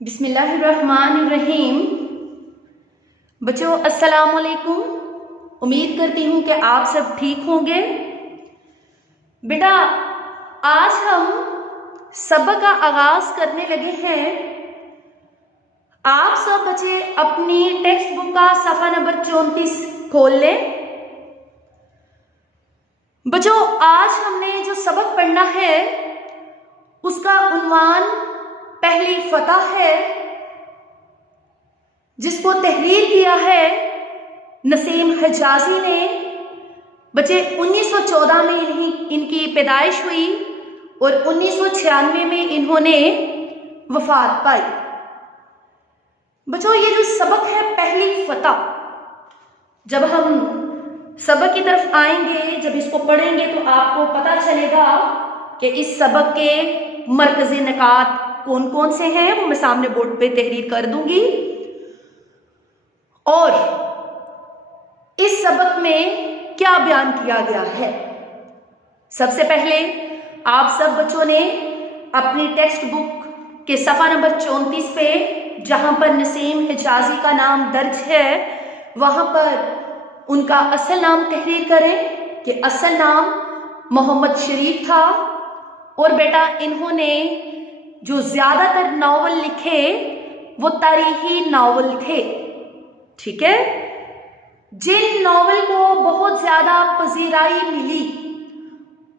बिस्मिल्लाहिर्रहमानिर्रहीम। बच्चों अस्सलाम वालेकुम। उम्मीद करती हूँ कि आप सब ठीक होंगे। बेटा आज हम सबक का आगाज करने लगे हैं। आप सब बच्चे अपनी टेक्स्ट बुक का सफ़ा नंबर 34 खोल लें। बच्चों आज हमने जो सबक पढ़ना है उसका उन्वान पहली फतह है, जिसको तहरीर किया है नसीम हिजाजी ने। बच्चे 1914 में इनकी पैदाइश हुई और 1996 में इन्होंने वफात पाई। बच्चों ये जो सबक है पहली फतह, जब हम सबक की तरफ आएंगे, जब इसको पढ़ेंगे तो आपको पता चलेगा कि इस सबक के मरकजी निकात कौन कौन से हैं। वो मैं सामने बोर्ड पे तहरीर कर दूंगी। और इस सबक में क्या बयान किया गया है। सबसे पहले आप सब बच्चों ने अपनी टेक्स्ट बुक के सफ़ा नंबर 34 पे जहां पर नसीम हिजाजी का नाम दर्ज है वहां पर उनका असल नाम तहरीर करें कि असल नाम मोहम्मद शरीफ था। और बेटा इन्होंने जो ज़्यादातर नावल लिखे वो तारीखी नावल थे, ठीक है। जिन नावल को बहुत ज़्यादा पजीराई मिली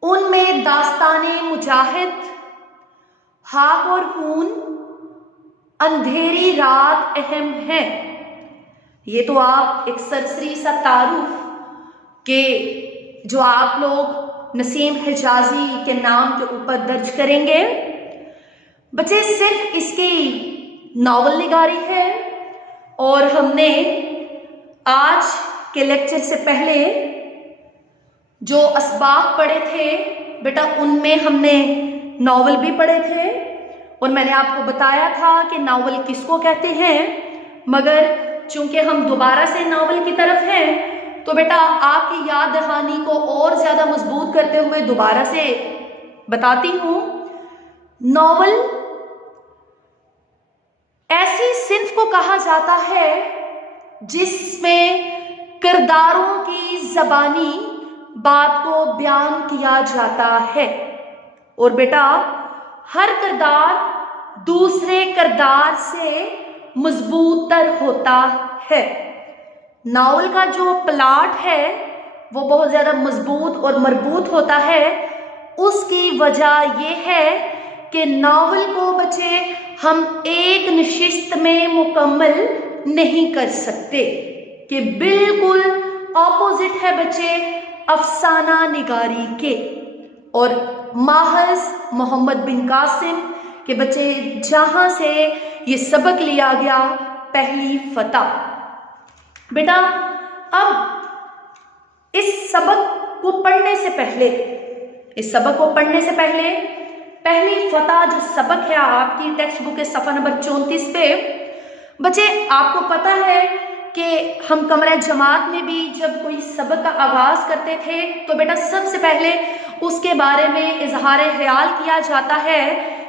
उनमें दास्ताने मुजाहिद, खाक और खून, अंधेरी रात अहम है। ये तो आप एक सरसरी सा तारुफ के जो आप लोग नसीम हिजाजी के नाम के ऊपर दर्ज करेंगे। बच्चे सिर्फ इसकी नावल निगारी है। और हमने आज के लेक्चर से पहले जो असबाब पढ़े थे बेटा उनमें हमने नावल भी पढ़े थे और मैंने आपको बताया था कि नावल किसको कहते हैं। मगर चूंकि हम दोबारा से नावल की तरफ हैं तो बेटा आपकी याद दहानी को और ज़्यादा मजबूत करते हुए दोबारा से बताती हूँ। नावल ऐसी सिंफ को कहा जाता है जिसमें किरदारों की ज़बानी बात को बयान किया जाता है और बेटा हर किरदार दूसरे किरदार से मजबूत तर होता है। नावल का जो प्लॉट है वो बहुत ज़्यादा मजबूत और मरबूत होता है। उसकी वजह यह है कि नावल को बच्चे हम एक नशिस्त में मुकम्मल नहीं कर सकते, कि बिल्कुल ऑपोजिट है बच्चे अफसाना निगारी के। और माहज मोहम्मद बिन कासिम के बच्चे जहां से ये सबक लिया गया पहली फतह। बेटा अब इस सबक को पढ़ने से पहले पहली फतह जो सबक है आपकी टेक्स्ट बुक के सफ़ा नंबर 34 पे बच्चे आपको पता है कि हम कमरे जमात में भी जब कोई सबक का आगाज़ करते थे तो बेटा सबसे पहले उसके बारे में इजहार ख्याल किया जाता है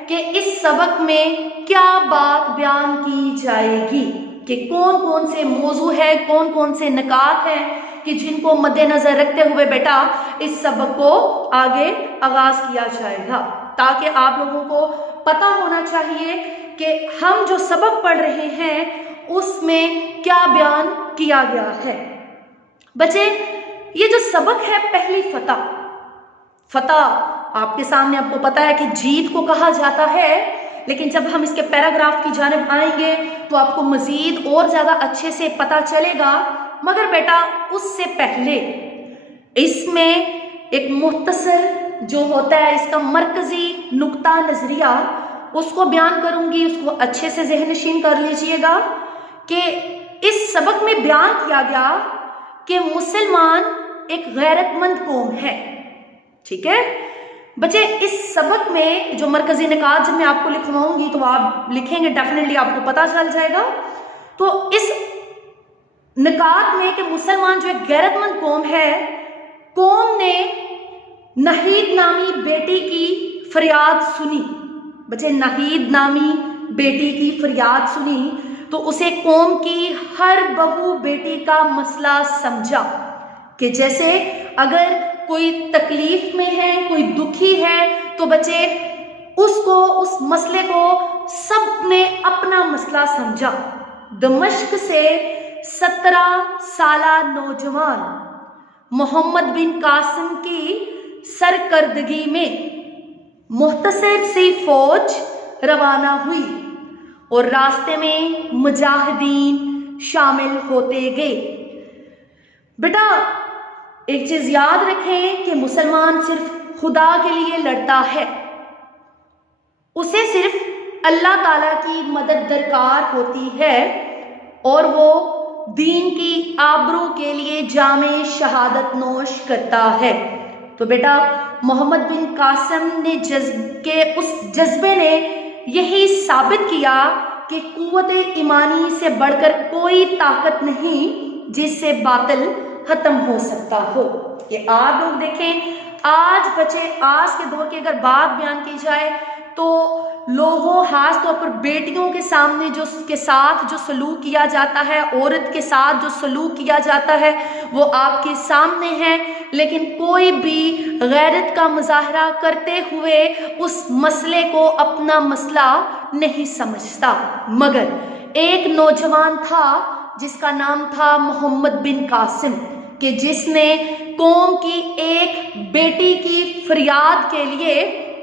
कि इस सबक में क्या बात बयान की जाएगी, कि कौन कौन से मौजू है, कौन कौन से निकात हैं कि जिनको मद्देनजर रखते हुए बेटा इस सबक को आगे आगाज किया जाएगा, ताकि आप लोगों को पता होना चाहिए कि हम जो सबक पढ़ रहे हैं उसमें क्या बयान किया गया है। बच्चे ये जो सबक है पहली फतह आपके सामने आपको पता है कि जीत को कहा जाता है, लेकिन जब हम इसके पैराग्राफ की जानिब आएंगे तो आपको मजीद और ज़्यादा अच्छे से पता चलेगा। मगर बेटा उससे पहले इसमें एक मुख्तसर जो होता है इसका मरकजी नुक्ता नज़रिया उसको बयान करूँगी, उसको अच्छे से ज़हनशीन कर लीजिएगा कि इस सबक में बयान किया गया कि मुसलमान एक गैरतमंद कौम है, ठीक है। बच्चे इस सबक में जो मरकजी निकात जब मैं आपको लिखवाऊंगी तो आप लिखेंगे, डेफिनेटली आपको पता चल जाएगा। तो इस निकात में कि मुसलमान जो एक गैरतमंद कौम है, कौम ने नहीद नामी बेटी की फरियाद सुनी। बच्चे नहीद नामी बेटी की फरियाद सुनी तो उसे कौम की हर बहू बेटी का मसला समझा कि जैसे अगर कोई तकलीफ में है, कोई दुखी है, तो बच्चे उसको, उस मसले को सबने अपना मसला समझा। दमिश्क से 17 साला नौजवान मोहम्मद बिन कासिम की सरकर्दगी में मुख्तसर सी फौज रवाना हुई और रास्ते में मुजाहिदीन शामिल होते गए। बेटा एक चीज याद रखें कि मुसलमान सिर्फ खुदा के लिए लड़ता है, उसे सिर्फ अल्लाह ताला की मदद दरकार होती है और वो दीन की आबरू के लिए जामे शहादत नोश करता है। तो बेटा मोहम्मद बिन कासिम ने उस जज्बे ने यही साबित किया कि कुव्वत ईमानी से बढ़कर कोई ताकत नहीं जिससे बातिल खत्म हो सकता हो। ये आप लोग देखें, आज बच्चे, आज के दौर की अगर बात बयान की जाए तो लोगों, खास तौर पर बेटियों के सामने के साथ जो सलूक किया जाता है, औरत के साथ जो सलूक किया जाता है, वो आपके सामने है। लेकिन कोई भी गैरत का मुजाहरा करते हुए उस मसले को अपना मसला नहीं समझता। मगर एक नौजवान था जिसका नाम था मोहम्मद बिन कासिम, कि जिसने कौम की एक बेटी की फरियाद के लिए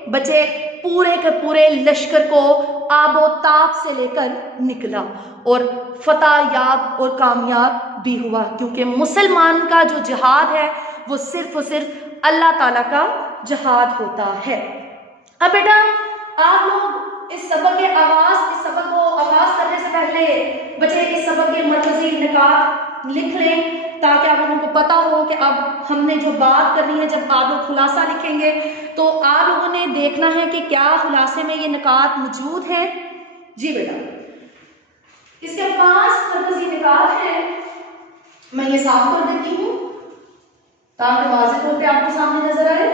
बच्चे पूरे के पूरे लश्कर को आबोताब से लेकर निकला और फतह याब और कामयाब भी हुआ, क्योंकि मुसलमान का जो जिहाद है वो सिर्फ और सिर्फ अल्लाह ताला का जिहाद होता है। अब बेटा आप लोग इस सबक को आगाज करने से पहले बच्चे इस सबक के मरकजी निकात लिख लें, ताकि आप लोगों को पता हो कि अब हमने जो बात करनी है, जब आप लोग खुलासा लिखेंगे तो आप लोगों ने देखना है कि क्या खुलासे में ये निकात मौजूद हैं। जी बेटा, इसके 5 मरकजी निकात हैं। मैं ये साफ कर देती हूँ ताकि वाज़ेह तौर पे आपको सामने नजर आए।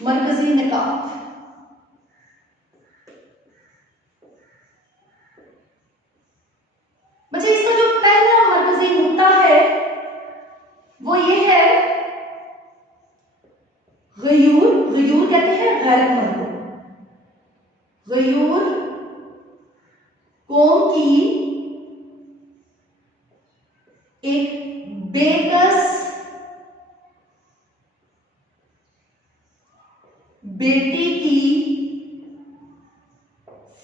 मरकजी निकात, बच्चे इसका जो पहला मरकजी मुद्दा है वो ये है, गयूर कहते हैं गैरतमंद को। गयूर कौम की एक बेकस बेटी की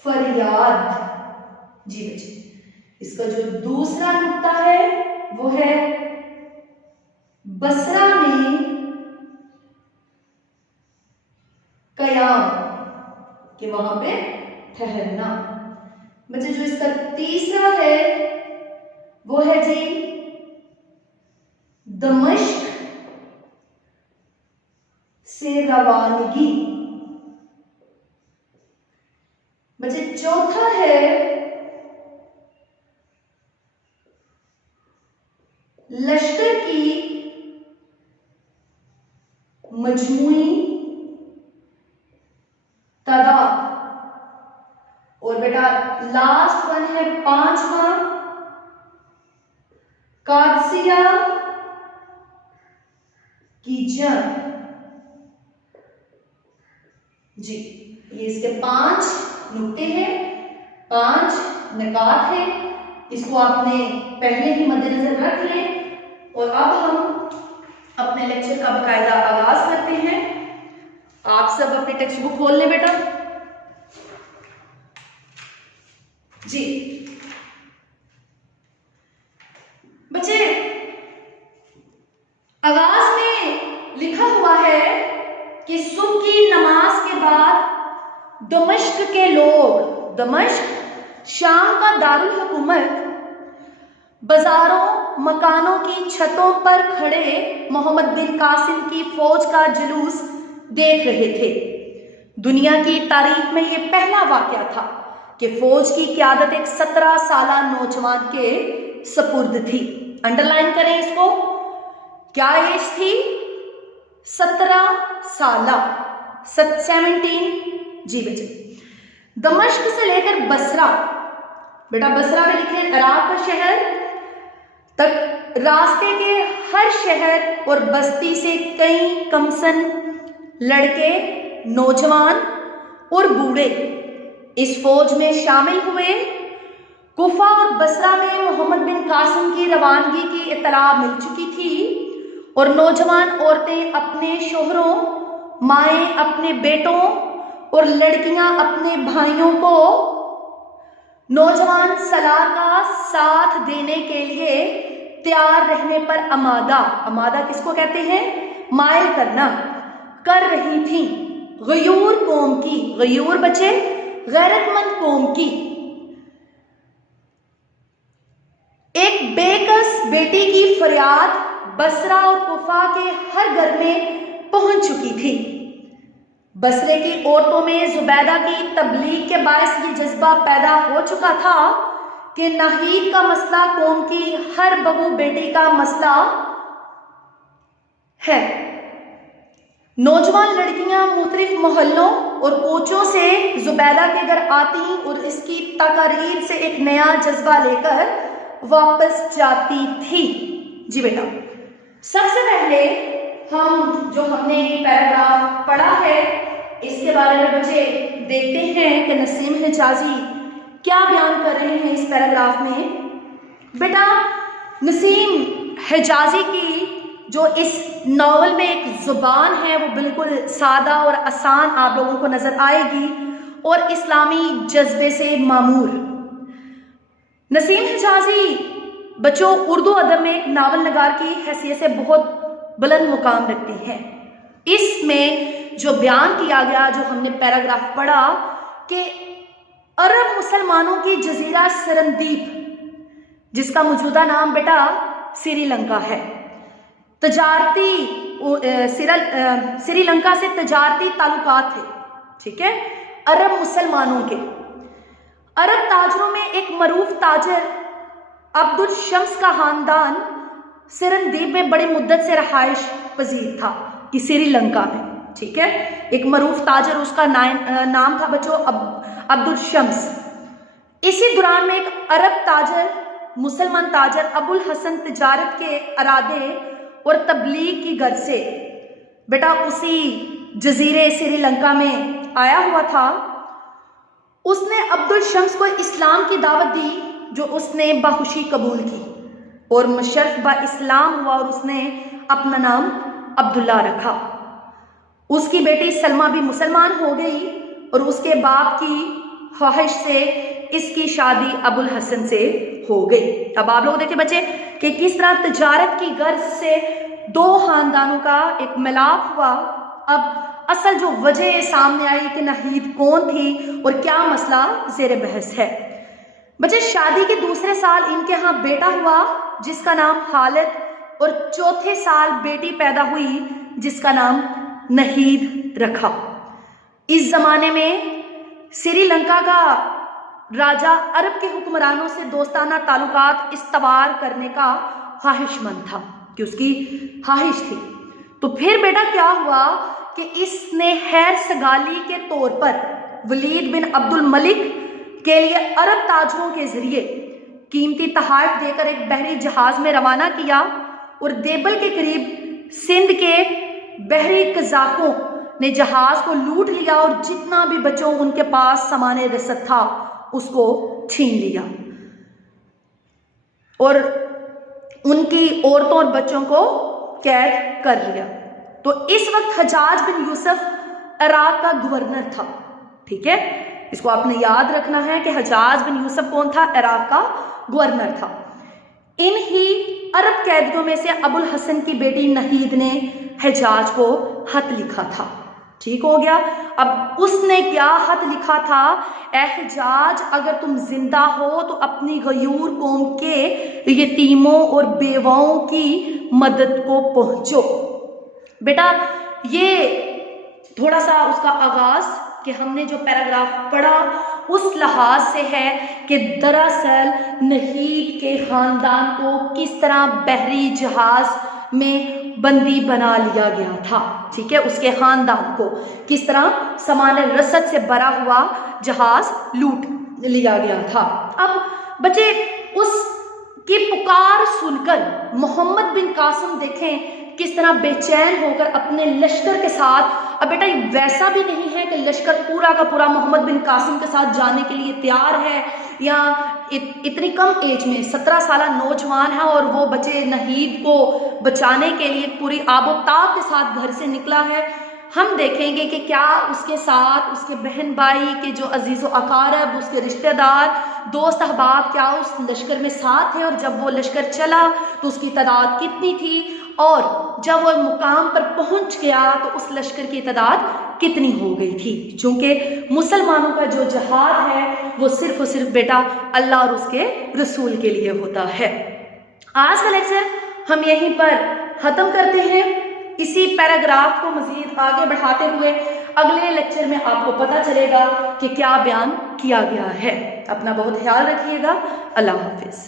फरियाद। जी बच्चे, इसका जो दूसरा नुक्ता है वो है बसरा में कयाम, कि वहां पे ठहरना। बच्चे जो इसका तीसरा है वो है जी दमिश्क से रवानगी। बच्चे चौथा है लश्कर की मजमूई तादाद। और बेटा लास्ट वन है 5वां, कादसिया की जंग। जी, ये इसके 5 नुक्ते हैं, 5 निकात हैं। इसको आपने पहले ही मद्देनजर रख लें। और अब हम अपने लेक्चर का बाकायदा आगाज करते हैं। आप सब अपनी टेक्स्ट बुक खोल लें बेटा। जी बच्चे, आगाज में लिखा हुआ है कि सुबह की नमाज के बाद दमिश्क के लोग, दमिश्क शाम का दारुल हुकूमत, बाजारों मकानों की छतों पर खड़े मोहम्मद बिन कासिम की फौज का जुलूस देख रहे थे। दुनिया की तारीख में यह पहला वाकया था कि फौज की क़यादत एक 17 साला नौजवान के सपुर्द थी। अंडरलाइन करें इसको, क्या एज थी? 17 साला। 17 जी बच्चे। दमिश्क से लेकर बसरा, बेटा बसरा में लिखे इराक का शहर तक रास्ते के हर शहर और बस्ती से कई कमसन लड़के, नौजवान और बूढ़े इस फौज में शामिल हुए। कुफा और बसरा में मोहम्मद बिन कासिम की रवानगी की इत्तला मिल चुकी थी और नौजवान औरतें अपने शोहरों, माएँ अपने बेटों और लड़कियां अपने भाइयों को नौजवान सलाह का साथ देने के लिए तैयार रहने पर आमादा, आमादा किसको कहते हैं, माइल करना, कर रही थी। गयूर कौम की, गयूर बच्चे गैरतमंद कौम की एक बेकस बेटी की फरियाद बसरा और कुफा के हर घर में पहुंच चुकी थी। बसरे की औरतों में जुबैदा की तबलीग के बायस ये जज्बा पैदा हो चुका था कि नहीद का मसला कौम की हर बहू बेटी का मसला है। नौजवान लड़कियां मुख्तलिफ मोहल्लों और कोचों से जुबैदा के घर आती और इसकी तकरीर से एक नया जज्बा लेकर वापस जाती थी। जी बेटा, सबसे पहले हम जो हमने ये पैराग्राफ पढ़ा है इसके बारे में बच्चे देखते हैं कि नसीम हिजाजी क्या बयान कर रहे हैं इस पैराग्राफ में। बेटा नसीम हिजाजी की जो इस नॉवल में एक जुबान है वो बिल्कुल सादा और आसान आप लोगों को नजर आएगी और इस्लामी जज्बे से मामूर। नसीम हिजाजी बच्चों उर्दू अदब में एक नावल नगार की हैसियत से बहुत बुलंद मुकाम रखते हैं। इसमें जो बयान किया गया, जो हमने पैराग्राफ पढ़ा कि अरब मुसलमानों की जजीरा सरनदीप, जिसका मौजूदा नाम बेटा श्रीलंका है, श्रीलंका से तजारती ताल्लुकात थे, ठीक है, अरब मुसलमानों के। अरब ताजरों में एक मरूफ ताजर अब्दुल शम्स का खानदान सरनदीप में बड़ी मुद्दत से रहाइश पजीर था कि श्रीलंका में, ठीक है, एक मरूफ ताजर, उसका नाम था बच्चों अब्दुल शम्स। इसी दौरान में एक अरब ताजर, मुसलमान ताजर अबुल हसन तिजारत के इरादे और तबलीग की गर्ज से बेटा उसी जजीरे श्रीलंका में आया हुआ था। उसने अब्दुल शम्स को इस्लाम की दावत दी जो उसने बाखुशी कबूल की और मुशर्रफ बा इस्लाम हुआ और उसने अपना नाम अब्दुल्ला रखा। उसकी बेटी सलमा भी मुसलमान हो गई और उसके बाप की ख्वाहिश से इसकी शादी अबुल हसन से हो गई। अब आप लोग देखें बच्चे कि किस तरह तिजारत की गर्ज से दो खानदानों का एक मिलाप हुआ। अब असल जो वजह सामने आई कि नहीद कौन थी और क्या मसला जेर बहस है। बच्चे शादी के दूसरे साल इनके यहाँ बेटा हुआ जिसका नाम खालिद और चौथे साल बेटी पैदा हुई जिसका नाम नहीद रखा। इस जमाने में श्रीलंका का राजा अरब के हुक्मरानों से दोस्ताना ताल्लुकात इस्तवार करने का ख्वाहिशमंद था कि उसकी ख्वाहिश थी। तो फिर बेटा क्या हुआ कि इसने हैर सगाली के तौर पर वलीद बिन अब्दुल मलिक के लिए अरब ताजरों के जरिए कीमती तोहफे देकर एक बहरी जहाज में रवाना किया और देबल के करीब सिंध के बहरी कजाकों ने जहाज को लूट लिया और जितना भी बच्चों उनके पास सामान रसद था उसको छीन लिया और उनकी औरतों और बच्चों को कैद कर लिया। तो इस वक्त हजाज बिन यूसुफ इराक का गवर्नर था, ठीक है, इसको आपने याद रखना है कि हजाज बिन यूसुफ कौन था, इराक का गवर्नर था। इन ही अरब कैदियों में से अबुल हसन की बेटी नहीद ने हजाज को खत लिखा था, ठीक हो गया। अब उसने क्या खत लिखा था, ए हजाज अगर तुम जिंदा हो तो अपनी गयूर कौम के यतीमों और बेवाओं की मदद को पहुंचो। बेटा ये थोड़ा सा उसका आगाज कि हमने जो पैराग्राफ पढ़ा उस लिहाज से है कि दरअसल नहीद के खानदान को किस तरह बहरी जहाज में बंदी बना लिया गया था। ठीक है, उसके खानदान को किस तरह सामान रसद से भरा हुआ जहाज लूट लिया गया था। अब बच्चे उसकी पुकार सुनकर मोहम्मद बिन कासिम देखें किस तरह बेचैन होकर अपने लश्कर के साथ, अब बेटा वैसा भी नहीं है कि लश्कर पूरा का पूरा मोहम्मद बिन कासिम के साथ जाने के लिए तैयार है, या इतनी कम एज में 17 साल नौजवान है और वो बच्चे नहीद को बचाने के लिए पूरी आबोताब के साथ घर से निकला है। हम देखेंगे कि क्या उसके साथ उसके बहन भाई के जो अजीज़ व अकारब, उसके रिश्तेदार, दोस्त अहबाब क्या उस लश्कर में साथ हैं, और जब वो लश्कर चला तो उसकी तादाद कितनी थी, और जब वो मुकाम पर पहुंच गया तो उस लश्कर की तादाद कितनी हो गई थी। चूँकि मुसलमानों का जो जहाद है वो सिर्फ और सिर्फ बेटा अल्लाह और उसके रसूल के लिए होता है। आज का लेक्चर हम यहीं पर ख़त्म करते हैं। इसी पैराग्राफ को मज़ीद आगे बढ़ाते हुए अगले लेक्चर में आपको पता चलेगा कि क्या बयान किया गया है। अपना बहुत ख्याल रखिएगा। अल्लाह हाफिज़।